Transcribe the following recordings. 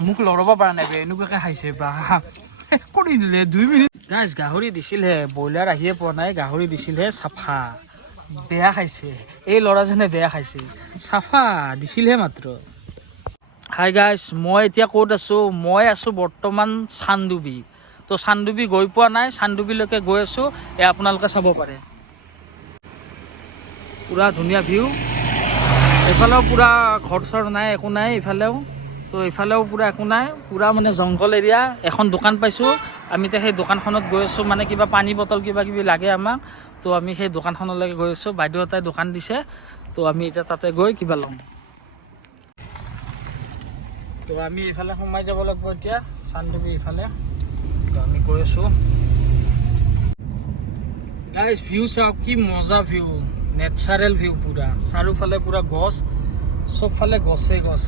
মোক লৰাব পৰা নাই এনেকুৱাকে খাইছে বা কৰি দিলে 2 মিনিট গাইজ গাহৰি দিছিলহে ব্ৰইলাৰ আহিয়ে পোৱা নাই গাহৰি দিছিলহে চাফা বেয়া খাইছে এই ল'ৰাজনে বেয়া খাইছে চাফা দিছিলহে মাত্ৰ হাই গাইজ মই এতিয়া ক'ত আছো মই আছো বৰ্তমান চান্দুবি তো চান্দুবি গৈ পোৱা নাই চান্দুবিলৈকে গৈ আছো আপোনালোকে চাব পাৰে পুৰা ধুনীয়া ভিউ এফালেও পুৰা ঘৰ চৰ নাই একো নাই এফালেও তো এফালেও পুৰা একো নাই পুৰা মানে জংঘল এৰিয়া এখন দোকান পাইছোঁ আমি এতিয়া সেই দোকানখনত গৈ আছোঁ মানে কিবা পানী বটল কিবা কিবি লাগে আমাক তো আমি সেই দোকানখনলৈকে গৈ আছোঁ বাইদেউ এটাই দোকান দিছে তো আমি এতিয়া তাতে গৈ কিবা ল'ম তো আমি এইফালে সোমাই যাব লাগিব এতিয়া চান্দুবি এইফালে তো আমি গৈ আছোঁ গাইজ ভিউ চাওক কি মজা ভিউ নেচাৰেল ভিউ পুৰা চাৰিওফালে পুৰা গছ চবফালে গছে গছ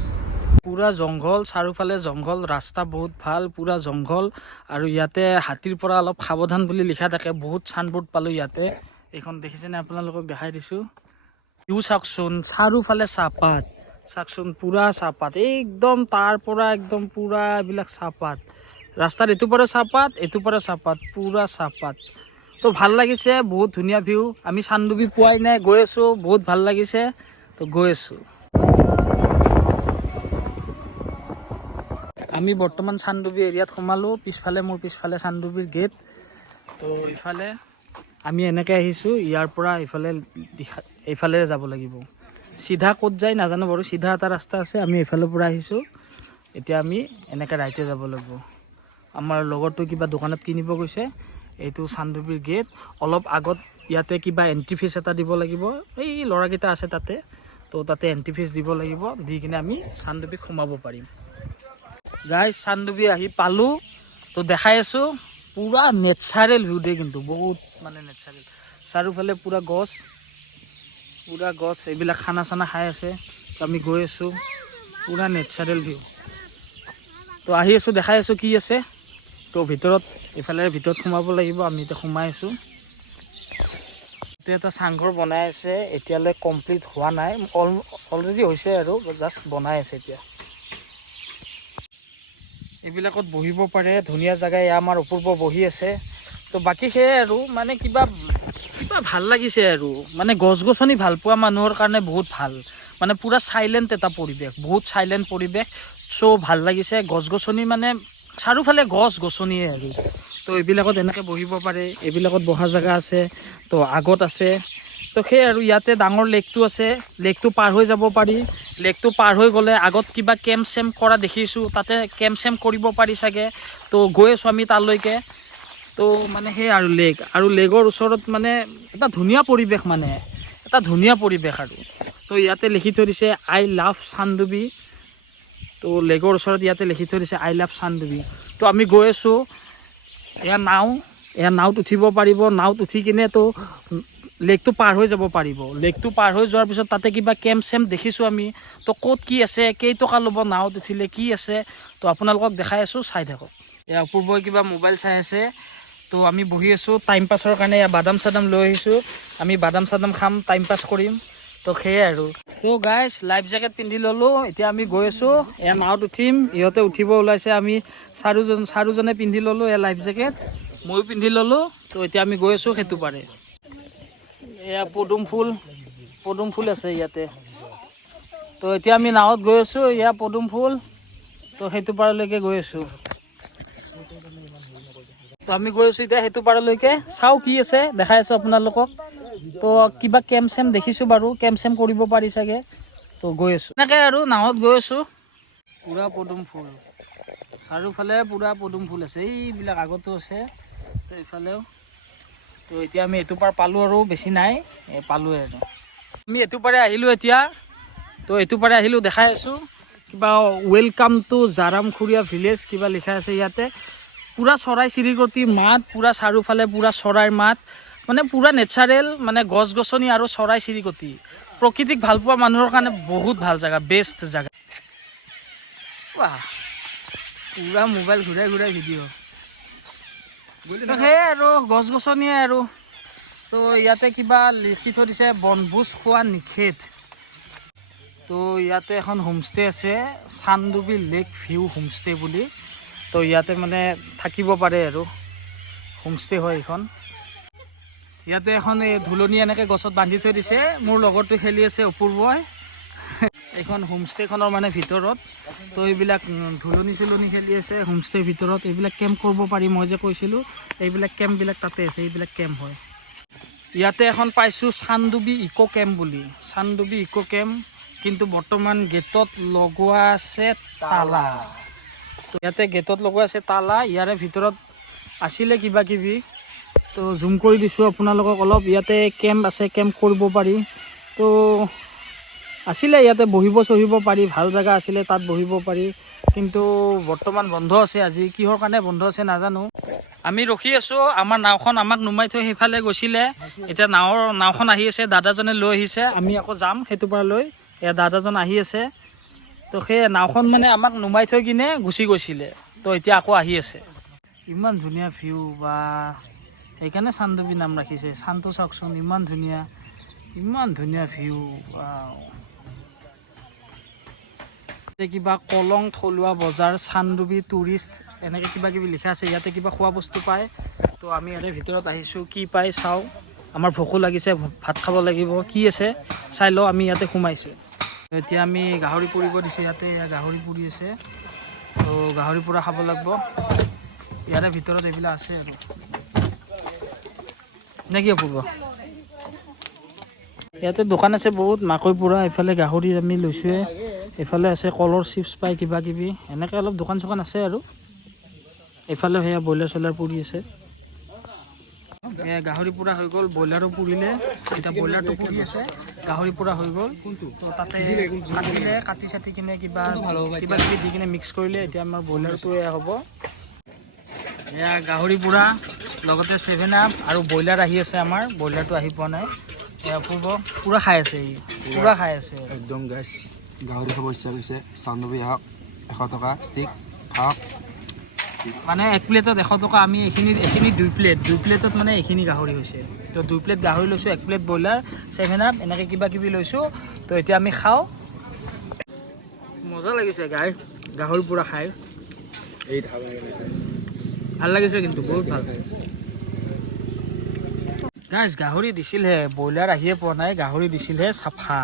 পুৰা জংঘল চাৰিওফালে জংঘল ৰাস্তা বহুত ভাল পুৰা জংঘল আৰু ইয়াতে হাতীৰ পৰা অলপ সাৱধান বুলি লিখা থাকে বহুত চাইনবোৰ্ড পালোঁ ইয়াতে এইখন দেখিছেনে আপোনালোকক দেখাই দিছোঁ ভিউ চাওকচোন চাৰিওফালে চাহপাত চাওকচোন পুৰা চাহপাত একদম তাৰ পৰা একদম পুৰা এইবিলাক চাহপাত ৰাস্তাৰ এইটো পৰা চাহপাত পুৰা চাহপাত তো ভাল লাগিছে বহুত ধুনীয়া ভিউ আমি চান্দুবি পোৱাই নাই গৈ আছোঁ বহুত ভাল লাগিছে তো গৈ আছোঁ আমি বৰ্তমান চান্দুবি এৰিয়াত সোমালোঁ পিছফালে মোৰ পিছফালে চান্দুবিৰ গেট তো ইফালে আমি এনেকৈ আহিছোঁ ইয়াৰ পৰা এইফালে যাব লাগিব চিধা ক'ত যায় নাজানো বাৰু চিধা এটা ৰাস্তা আছে আমি এইফালৰ পৰা আহিছোঁ এতিয়া আমি এনেকৈ ৰাইটে যাব লাগিব আমাৰ লগৰটো কিবা দোকানত কিনিব গৈছে এইটো চান্দুবিৰ গেট অলপ আগত ইয়াতে কিবা এণ্ট্ৰি ফিজ এটা দিব লাগিব এই ল'ৰাকেইটা আছে তাতে তো তাতে এণ্ট্ৰি ফিজ দিব লাগিব দি কিনে আমি চান্দুবিত সোমাব পাৰিম গাইজ চান্দুবি আহি পালোঁ তো দেখাই আছোঁ পুৰা নেচাৰেল ভিউ দিয়ে কিন্তু বহুত মানে নেচাৰেল চাৰিওফালে পুৰা গছ এইবিলাক খানা চানা খাই আছে তো আমি গৈ আছোঁ পুৰা নেচাৰেল ভিউ তো আহি আছোঁ দেখাই আছোঁ কি আছে তো এইফালে ভিতৰত সোমাব লাগিব আমি এতিয়া সোমাই আছোঁ এতিয়া এটা চাংঘৰ বনাই আছে এতিয়ালৈ কমপ্লিট হোৱা নাই অলৰেডি হৈছে আৰু জাষ্ট বনাই আছে এতিয়া এইবিলাকত বহিব পাৰে ধুনীয়া জেগা এয়া আমাৰ অপূৰ্ব বহি আছে তো বাকী সেয়াই আৰু মানে কিবা ভাল লাগিছে আৰু মানে গছ গছনি ভাল পোৱা মানুহৰ কাৰণে বহুত ভাল মানে পুৰা চাইলেণ্ট এটা পৰিৱেশ বহুত চাইলেণ্ট পৰিৱেশ চ' ভাল লাগিছে গছ গছনি মানে চাৰিওফালে গছ গছনিয়ে আৰু তো এইবিলাকত এনেকৈ বহিব পাৰে এইবিলাকত বহা জেগা আছে তো আগত আছে তো সেই আৰু ইয়াতে ডাঙৰ লেকটো আছে লেকটো পাৰ হৈ যাব পাৰি লেকটো পাৰ হৈ গ'লে আগত কিবা কেম্প চেম্প কৰা দেখিছোঁ তাতে কেম্প চেম্প কৰিব পাৰি চাগে তো গৈ আছোঁ আমি তালৈকে তো মানে সেই আৰু লেকৰ ওচৰত মানে এটা ধুনীয়া পৰিৱেশ আৰু তো ইয়াতে লিখি থৈ দিছে আই লাভ চান্দুবি তো লেকৰ ওচৰত ইয়াতে লিখি থৈ দিছে আই লাভ চান্দুবি তো আমি গৈ আছোঁ এয়া নাওত উঠিব পাৰিব নাওত উঠি কিনে তো লেকটো পাৰ হৈ যাব পাৰিব লেকটো পাৰ হৈ যোৱাৰ পিছত তাতে কিবা কেম্প চেম্প দেখিছোঁ আমি তো ক'ত কি আছে কেইটকা ল'ব নাওত উঠিলে কি আছে তো আপোনালোকক দেখাই আছোঁ চাই থাকক এয়া অপূৰ্বই কিবা মোবাইল চাই আছে তো আমি বহি আছোঁ টাইম পাছৰ কাৰণে বাদাম চাদাম লৈ আহিছোঁ আমি বাদাম চাদাম খাম টাইম পাছ কৰিম তো সেয়াই আৰু তো গাইজ লাইফ জেকেট পিন্ধি ল'লোঁ এতিয়া আমি গৈ আছোঁ এয়া নাওত উঠিম ইহঁতে উঠিব ওলাইছে আমি চাৰিজনে পিন্ধি ল'লোঁ এয়া লাইফ জেকেট ময়ো পিন্ধি ল'লোঁ তো এতিয়া আমি গৈ আছোঁ সেইটো পাৰে এয়া পদুম ফুল আছে ইয়াতে তো এতিয়া আমি নাৱত গৈ আছোঁ এয়া পদুম ফুল তো সেইটো পাৰলৈকে গৈ আছোঁ তো আমি গৈ আছোঁ এতিয়া সেইটো পাৰলৈকে চাওঁ কি আছে দেখাই আছোঁ আপোনালোকক তো কিবা কেম্প চেম্প দেখিছোঁ বাৰু কেম্প চেম্প কৰিব পাৰি চাগে তো গৈ আছোঁ এনেকৈ আৰু নাৱত গৈ আছোঁ পুৰা পদুম ফুল চাৰিওফালে পুৰা পদুম ফুল আছে এইবিলাক আগতো আছে তো এইফালেও তো এতিয়া আমি এইটো পাৰ পালোঁ আৰু বেছি নাই পালোঁৱে আৰু আমি এইটো পাৰে আহিলোঁ এতিয়া তো এইটো পাৰে আহিলোঁ দেখাই আছোঁ কিবা ৱেলকাম টু জাৰামখুৰীয়া ভিলেজ কিবা লিখা আছে ইয়াতে পুৰা চৰাই চিৰিকটিৰ মাত পুৰা চাৰিওফালে পুৰা চৰাইৰ মাত মানে পুৰা নেচাৰেল মানে গছ গছনি আৰু চৰাই চিৰিকটি প্ৰকৃতিক ভাল পোৱা মানুহৰ কাৰণে বহুত ভাল জেগা বেষ্ট জেগা পুৰা মোবাইল ঘূৰাই ভিডিঅ' তো সেয়াই আৰু গছ গছনিয়ে আৰু তো ইয়াতে কিবা লিখি থৈ দিছে বনভোজ খোৱা নিষেধ তো তো ইয়াতে এখন হোমষ্টে আছে, চান্দুবি লেক ভিউ হোমষ্টে বুলি। তো ইয়াতে মানে থাকিব পাৰে আৰু, হোমষ্টে হয় এইখন। ইয়াতে এখন এই ধুলনি এনেকৈ গছত বান্ধি থৈ দিছে, মোৰ লগৰটো খেলি আছে অপূৰ্বই। এইখন হোমষ্টেখনৰ মানে ভিতৰত। তো এইবিলাক ধুলনি চুলনি খেলি আছে হোমষ্টেৰ ভিতৰত। এইবিলাক কেম্প কৰিব পাৰি, মই যে কৈছিলোঁ এইবিলাক কেম্পবিলাক তাতে আছে, এইবিলাক কেম্প হয়। ইয়াতে এখন পাইছোঁ চান্দুবি ইক' কেম্প বুলি, চান্দুবি ইক' কেম্প, কিন্তু বৰ্তমান গেটত লগোৱা আছে তালা। তো ইয়াতে গেটত লগোৱা আছে তালা, ইয়াৰে ভিতৰত আছিলে কিবা কিবি। তো জুম কৰি দিছোঁ আপোনালোকক অলপ। ইয়াতে কেম্প আছে, কেম্প কৰিব পাৰি। তো আছিলে ইয়াতে বহিব চহিব পাৰি, ভাল জেগা আছিলে, তাত বহিব পাৰি, কিন্তু বৰ্তমান বন্ধ আছে। আজি কিহৰ কাৰণে বন্ধ আছে নাজানো। আমি ৰখি আছোঁ, আমাৰ নাওখন আমাক নুমাই থৈ সেইফালে গৈছিলে। এতিয়া নাওখন আহি আছে, দাদাজনে লৈ আহিছে, আমি আকৌ যাম সেইটোৰ পৰা লৈ। এয়া দাদাজন আহি আছে। তো সেই নাওখন মানে আমাক নুমাই থৈ কিনে গুচি গৈছিলে, তো এতিয়া আকৌ আহি আছে। ইমান ধুনীয়া ভিউ, বা সেইকাৰণে চান্দুবি নাম ৰাখিছে। চানটো চাওকচোন, ইমান ধুনীয়া, ইমান ধুনীয়া ভিউ। কিবা কলং থলুৱা বজাৰ চান্দুবি টুৰিষ্ট এনেকৈ কিবা কিবি লিখা আছে। ইয়াতে কিবা খোৱা বস্তু পায়। তো আমি ইয়াতে ভিতৰত আহিছোঁ, কি পায় চাওঁ। আমাৰ ভোকো লাগিছে, ভাত খাব লাগিব, কি আছে চাই লওঁ। আমি ইয়াতে সোমাইছোঁ। এতিয়া আমি গাহৰি পুৰিব দিছোঁ, ইয়াতে গাহৰি পুৰি আছে। তো গাহৰি পুৰা খাব লাগিব। ইয়াৰে ভিতৰত এইবিলাক আছে আৰু নে কি অপূৰ্ব? ইয়াতে দোকান আছে বহুত, মাকৈ পুৰা। এইফালে গাহৰি আমি লৈছোঁৱে, এইফালে আছে কলৰ চিপছ পাই কিবা কিবি, এনেকৈ অলপ দোকান চোকান আছে আৰু। এইফালে সেয়া ব্ৰইলাৰ চইলাৰ পুৰি আছে। গাহৰি পুৰা হৈ গ'ল, ব্ৰইলাৰো পুৰিলে, এতিয়া ব্ৰইলাৰটো পুৰি আছে, গাহৰি পুৰা হৈ গ'ল। তো তাতে কাটিলে, কাটি চাটি কিনে কিবা কিবা কিবি দি কিনে মিক্স কৰিলে, এতিয়া আমাৰ ব্ৰইলাৰটো এয়া হ'ব। এয়া গাহৰি পুৰা, লগতে 7 আপ আৰু ব্ৰইলাৰ আহি আছে আমাৰ। ব্ৰইলাৰটো আহি পোৱা নাই। অপূৰ্ব পুৰা খাই আছে, পুৰা খাই আছে একদম। গাইছ, গাহৰি খাব ইচ্ছা গৈছে, চান্দুবি আহক, 100 টকা ষ্টিক খাওক। মানে 1 প্লেটত 100 টকা। আমি এইখিনি 2 প্লেটত মানে এইখিনি গাহৰি হৈছে। তো 2 প্লেট গাহৰি লৈছোঁ, 1 প্লেট ব্ৰইলাৰ, 7 আপ এনেকৈ কিবা কিবি লৈছোঁ। তো এতিয়া আমি খাওঁ। মজা লাগিছে গাহৰি পুৰা খাই, ভাল লাগিছে, কিন্তু বহুত ভাল। গাইছ, গাহৰি দিছিলহে, ব্ৰইলাৰ আহিয়ে পোৱা নাই। গাহৰি দিছিলহে, চাফা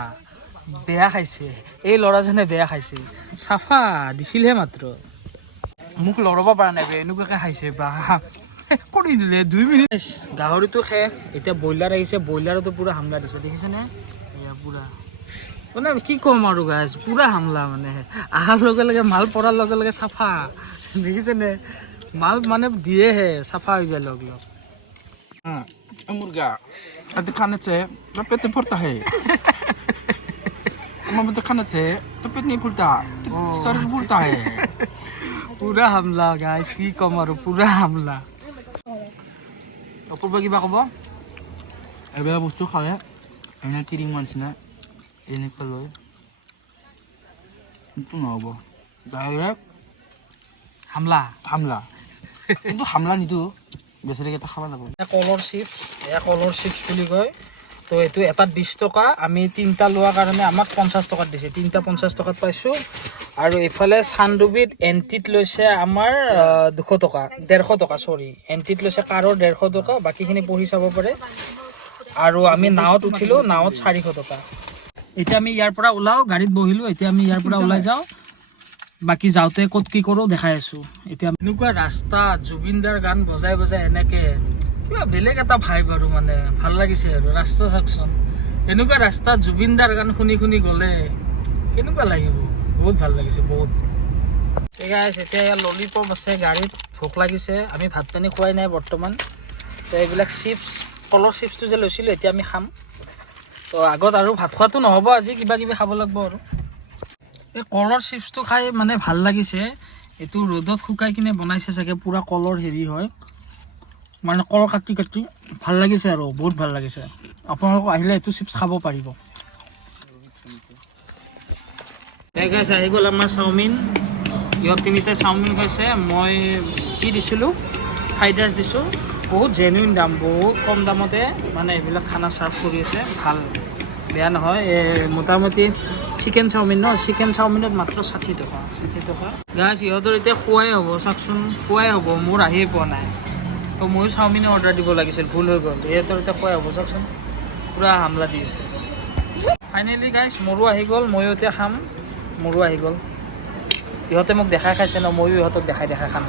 বেয়া খাইছে। এই ল'ৰাজনে বেয়া খাইছে, চাফা দিছিলহে মাত্ৰ। মোক লৰাব পৰা নাই, এনেকুৱাকৈ খাইছে বা কৰি দিলে 2 মিনিট। গাহৰিটো শেষ, এতিয়া ব্ৰইলাৰ আহিছে। ব্ৰইলাৰতো পুৰা হামলা দিছে, দেখিছেনে? এয়া পুৰা মানে কি ক'ম আৰু গাইছ, পুৰা হামলা। মানে অহাৰ লগে লগে, মাল পৰাৰ লগে লগে চাফা, দেখিছেনে? মাল মানে দিয়েহে, চাফা হৈ যায় লগ লগ। मुर्गा अभी खाने से तो पेट नहीं फूलता है। मम्मी तो खाने से तो पेट नहीं फूलता, शरीर फूलता है। পুৰা হামলা গাইছ, কি ক'ম আৰু, পুৰা হামলা। অপূৰ্ব কিবা ক'ব? এইবিলাক বস্তু খালে এনে তিৰিং নিচিনা এনেকুৱা লয়, কিন্তু নহ'ব, ডাইৰেক্ট হামলা হামলা। কিন্তু হামলা নিদিওঁ, বেচেৰিকেইটা খাব নাপাব। কলৰ চিপছ, এয়া কলৰ চিপছ বুলি কয়। তো এইটো এটাত 20 টকা। আমি 3টা লোৱাৰ কাৰণে আমাক 50 টকাত দিছে, 3টা 50 টকাত পাইছোঁ। আৰু এইফালে চান্দুবিত এণ্ট্ৰিত লৈছে আমাৰ 200 টকা, 150 টকা, চৰি এণ্ট্ৰিত লৈছে কাৰৰ 150 টকা, বাকীখিনি পঢ়ি চাব পাৰে। আৰু আমি নাৱত উঠিলোঁ, নাৱত 400 টকা। এতিয়া আমি ইয়াৰ পৰা ওলাওঁ, গাড়ীত বহিলোঁ, এতিয়া আমি ইয়াৰ পৰা ওলাই যাওঁ। বাকী যাওঁতে ক'ত কি কৰোঁ দেখাই আছোঁ। এতিয়া এনেকুৱা ৰাস্তা, জুবিনদাৰ গান বজাই বজাই এনেকৈ কিবা বেলেগ এটা ভাইব আৰু, মানে ভাল লাগিছে আৰু। ৰাস্তা চাওকচোন, এনেকুৱা ৰাস্তাত জুবিনদাৰ গান শুনি শুনি গ'লে কেনেকুৱা লাগিব, বহুত ভাল লাগিছে, বহুত। এতিয়া ইয়াৰ ললিপপ আছে গাড়ীত, ভোক লাগিছে। আমি ভাত পানী খোৱাই নাই বৰ্তমান। তো এইবিলাক চিপছ, কলৰ চিপছটো যে লৈছিলোঁ, এতিয়া আমি খাম। তো আগত আৰু ভাত খোৱাটো নহ'ব, আজি কিবা কিবি খাব লাগিব আৰু। এই কলৰ চিপছটো খাই মানে ভাল লাগিছে। এইটো ৰ'দত শুকাই কিনে বনাইছে চাগে, পূৰা কলৰ হেৰি হয়, মানে কল কাটি কাটি ভাল লাগিছে আৰু, বহুত ভাল লাগিছে। আপোনালোক আহিলে এইটো চিপছ খাব পাৰিব। গাইছ, আহি গ'ল আমাৰ চাওমিন। ইহঁত 3টাই চাওমিন খাইছে, মই কি দিছিলোঁ, ফ্ৰাইড ৰাইচ দিছোঁ। বহুত জেনুইন দাম, বহুত কম দামতে মানে এইবিলাক খানা চাৰ্ভ কৰি আছে, ভাল, বেয়া নহয়। মোটামুটি চিকেন চাওমিন ন চিকেন চাওমিনত মাত্ৰ 60 টকা গাছ ইহঁতৰ এতিয়া খোৱাই হ'ব চাওকচোন খোৱাই হ'ব মোৰ আহিয়ে পোৱা নাই তো ময়ো চাওমিনে অৰ্ডাৰ দিব লাগিছিল ভুল হৈ গ'ল ইহঁতৰ এতিয়া খোৱাই হ'ব চাওকচোন পূৰা হামলা দি আছে ফাইনেলি গাইছ মোৰো আহি গ'ল ময়ো এতিয়া খাম মোৰো আহি গ'ল ইহঁতে মোক দেখাই খাইছে ন ময়ো ইহঁতক দেখাই খাম